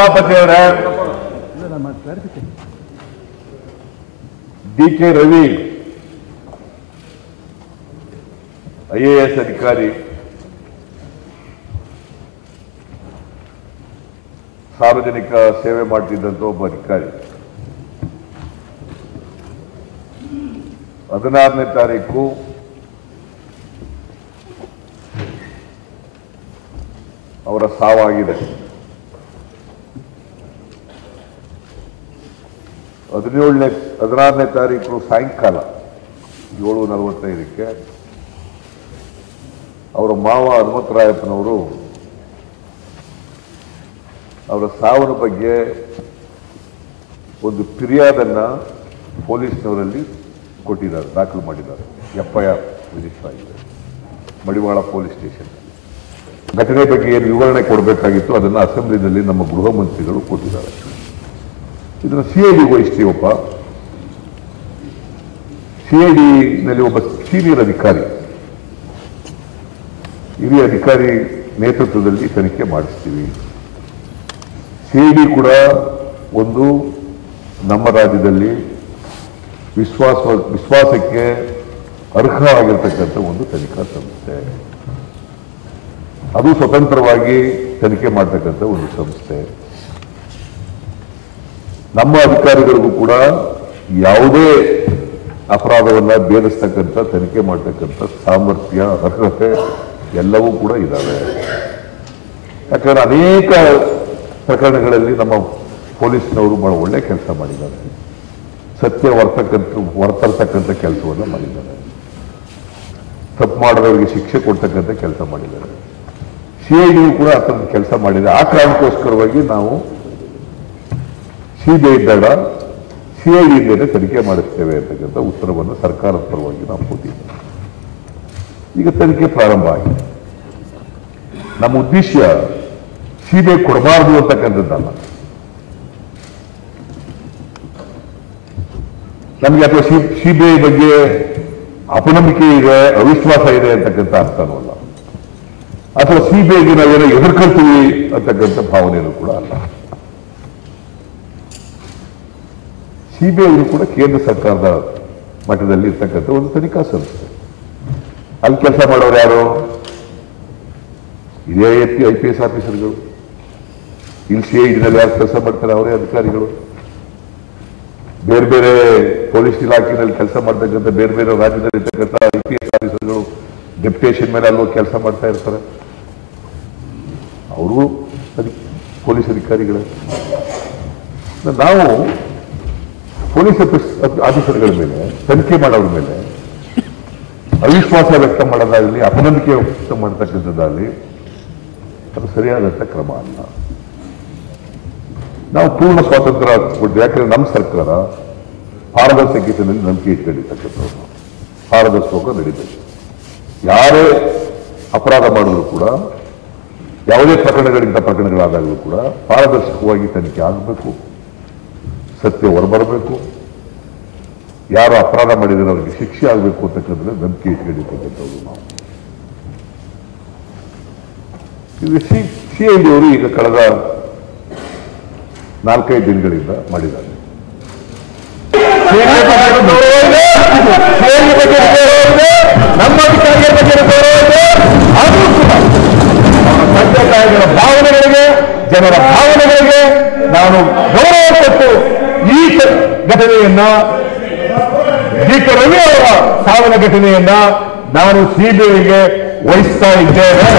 ಸಭಾಪತಿಯವರ DK. Ravi IAS ಅಧಿಕಾರಿ, ಸಾರ್ವಜನಿಕ ಸೇವೆ ಮಾಡ್ತಿದ್ದಂತ ಒಬ್ಬ ಅಧಿಕಾರಿ 16ನೇ ತಾರೀಕು ಅವರ ಸಾವಾಗಿದೆ. 16ನೇ ತಾರೀಕು ಸಾಯಂಕಾಲ 7:45ಕ್ಕೆ ಅವರ ಮಾವ ಹನುಮಂತರಾಯಪ್ಪನವರು ಅವರ ಸಾವಿನ ಬಗ್ಗೆ ಒಂದು ಫಿರ್ಯಾದನ್ನ ಪೊಲೀಸ್ನವರಲ್ಲಿ ಕೊಟ್ಟಿದ್ದಾರೆ, ದಾಖಲು ಮಾಡಿದ್ದಾರೆ. FIR ರಿಜಿಸ್ಟರ್ ಆಗಿದೆ ಮಡಿವಾಳ ಪೊಲೀಸ್ ಸ್ಟೇಷನ್. ಘಟನೆ ಬಗ್ಗೆ ಏನು ವಿವರಣೆ ಕೊಡಬೇಕಾಗಿತ್ತು ಅದನ್ನು ಅಸೆಂಬ್ಲಿನಲ್ಲಿ ನಮ್ಮ ಗೃಹ ಮಂತ್ರಿಗಳು ಕೊಟ್ಟಿದ್ದಾರೆ. ಇದನ್ನು CID ವಹಿಸ್ತೀವಪ್ಪ. CIDನಲ್ಲಿ ಒಬ್ಬ ಸೀನಿಯರ್ ಅಧಿಕಾರಿ, ಹಿರಿಯ ಅಧಿಕಾರಿ ನೇತೃತ್ವದಲ್ಲಿ ತನಿಖೆ ಮಾಡಿಸ್ತೀವಿ. CID ಕೂಡ ಒಂದು ನಮ್ಮ ರಾಜ್ಯದಲ್ಲಿ ವಿಶ್ವಾಸಕ್ಕೆ ಅರ್ಹವಾಗಿರ್ತಕ್ಕಂಥ ಒಂದು ತನಿಖಾ ಸಂಸ್ಥೆ. ಅದು ಸ್ವತಂತ್ರವಾಗಿ ತನಿಖೆ ಮಾಡತಕ್ಕಂಥ ಒಂದು ಸಂಸ್ಥೆ. ನಮ್ಮ ಅಧಿಕಾರಿಗಳಿಗೂ ಕೂಡ ಯಾವುದೇ ಅಪರಾಧವನ್ನ ಭೇದಿಸ್ತಕ್ಕಂಥ ತನಿಖೆ ಮಾಡತಕ್ಕಂಥ ಸಾಮರ್ಥ್ಯ, ಅರ್ಹತೆ ಎಲ್ಲವೂ ಕೂಡ ಇದ್ದಾವೆ. ಯಾಕಂದ್ರೆ ಅನೇಕ ಪ್ರಕರಣಗಳಲ್ಲಿ ನಮ್ಮ ಪೊಲೀಸ್ನವರು ಬಹಳ ಒಳ್ಳೆ ಕೆಲಸ ಮಾಡಿದ್ದಾರೆ, ಸತ್ಯ ವರ್ತರ್ತಕ್ಕಂಥ ಕೆಲಸವನ್ನು ಮಾಡಿದ್ದಾರೆ, ತಪ್ಪು ಮಾಡಿದವರಿಗೆ ಶಿಕ್ಷೆ ಕೊಡ್ತಕ್ಕಂಥ ಕೆಲಸ ಮಾಡಿದ್ದಾರೆ. CID ಕೂಡ ಆ ಥರದ ಕೆಲಸ ಮಾಡಿದೆ. ಆ ಕಾರಣಕ್ಕೋಸ್ಕರವಾಗಿ ನಾವು CBI ಬೇಡ, CID ಇಂದಲೇ ತನಿಖೆ ಮಾಡಿಸ್ತೇವೆ ಅಂತಕ್ಕಂಥ ಉತ್ತರವನ್ನು ಸರ್ಕಾರದ ಪರವಾಗಿ ನಾವು ಕೊಟ್ಟಿದ್ದೇವೆ. ಈಗ ತನಿಖೆ ಪ್ರಾರಂಭ ಆಗಿದೆ. ನಮ್ಮ ಉದ್ದೇಶ CBI ಕೊಡಬಾರದು ಅಂತಕ್ಕಂಥದ್ದಲ್ಲ. ನಮಗೆ ಅಥವಾ CBI ಬಗ್ಗೆ ಅಪನಂಬಿಕೆ ಇದೆ, ಅವಿಶ್ವಾಸ ಇದೆ ಅಂತಕ್ಕಂಥ ಅರ್ಥನೂ ಅಲ್ಲ, ಅಥವಾ CBIಗೆ ನಾವೇನೋ ಎದುರ್ಕೊಳ್ತೀವಿ ಅಂತಕ್ಕಂಥ ಭಾವನೆಯೂ ಕೂಡ ಅಲ್ಲ. CBI ಕೂಡ ಕೇಂದ್ರ ಸರ್ಕಾರದ ಮಟ್ಟದಲ್ಲಿ ಇರ್ತಕ್ಕಂಥ ಒಂದು ತನಿಖಾ ಸಂಸ್ಥೆ. ಅಲ್ಲಿ ಕೆಲಸ ಮಾಡೋರು ಯಾರು? ಇದೇ IPS ಆಫೀಸರ್ಗಳು. ಇಲ್ಲಿ CIDನಲ್ಲಿ ಯಾರು ಕೆಲಸ ಮಾಡ್ತಾರೆ ಅವರೇ ಅಧಿಕಾರಿಗಳು. ಬೇರೆ ಬೇರೆ ಪೊಲೀಸ್ ಇಲಾಖೆಯಲ್ಲಿ ಕೆಲಸ ಮಾಡ್ತಕ್ಕಂಥ ಬೇರೆ ಬೇರೆ ರಾಜ್ಯದಲ್ಲಿ ಇರ್ತಕ್ಕಂಥ IPS ಆಫೀಸರ್ಗಳು ಡೆಪ್ಯುಟೇಷನ್ ಮೇಲೆ ಅಲ್ಲೋ ಕೆಲಸ ಮಾಡ್ತಾ ಇರ್ತಾರೆ. ಅವರು ಪೊಲೀಸ್ ಅಧಿಕಾರಿಗಳೇ. ನಾವು ಪೊಲೀಸ್ ಆಫೀಸರ್ಗಳ ಮೇಲೆ, ತನಿಖೆ ಮಾಡೋರ ಮೇಲೆ ಅವಿಶ್ವಾಸ ವ್ಯಕ್ತ ಮಾಡೋದಾಗಲಿ, ಅಪನಂಬಿಕೆ ವ್ಯಕ್ತ ಮಾಡತಕ್ಕಂಥದ್ದಾಗಲಿ ಅದು ಸರಿಯಾದಂಥ ಕ್ರಮ ಅಲ್ಲ. ನಾವು ಪೂರ್ಣ ಸ್ವಾತಂತ್ರ್ಯ ಕೊಡ್ತೀವಿ. ಯಾಕಂದ್ರೆ ನಮ್ಮ ಸರ್ಕಾರ ಪಾರದರ್ಶಕತೆಯಲ್ಲಿ ನಂಬಿಕೆ ಇಟ್ಕೊಂಡಿರ್ತಕ್ಕಂಥವ್ರು, ಪಾರದರ್ಶಕ ನಡೀಬೇಕು. ಯಾರೇ ಅಪರಾಧ ಮಾಡಿದ್ರು ಕೂಡ, ಯಾವುದೇ ಪ್ರಕರಣಗಳಾದಾಗಲೂ ಕೂಡ ಪಾರದರ್ಶಕವಾಗಿ ತನಿಖೆ ಆಗಬೇಕು, ಸತ್ಯ ಹೊರಬರಬೇಕು, ಯಾರು ಅಪರಾಧ ಮಾಡಿದರೆ ಅವರಿಗೆ ಶಿಕ್ಷೆ ಆಗಬೇಕು ಅಂತಕ್ಕಂಥದ್ದು ನಂಬಿಕೆ ಇಟ್ಕೊಂಡಿರ್ತಕ್ಕಂಥವ್ರು ನಾವು. ಇದು CID ಅವರು ಈಗ ಕಳೆದ 4-5 ದಿನಗಳಿಂದ ಮಾಡಿದ್ದಾರೆ. ನಮ್ಮ ಅಧಿಕಾರಿಗಳ ಬಗ್ಗೆ ಅದು ಕೂಡ ತಂದೆ ತಾಯಿಗಳ ಭಾವನೆಗಳಿಗೆ, ಜನರ ಭಾವನೆಗಳಿಗೆ ನಾನು ಗೌರವ ಕೊಟ್ಟು ಈ ಘಟನೆಯನ್ನ, ಡಿ.ಕೆ. ರವಿ ಅವರ ಸಾವಿನ ಘಟನೆಯನ್ನ ನಾನು CBIಗೆ ವಹಿಸ್ತಾ ಇದ್ದೇನೆ.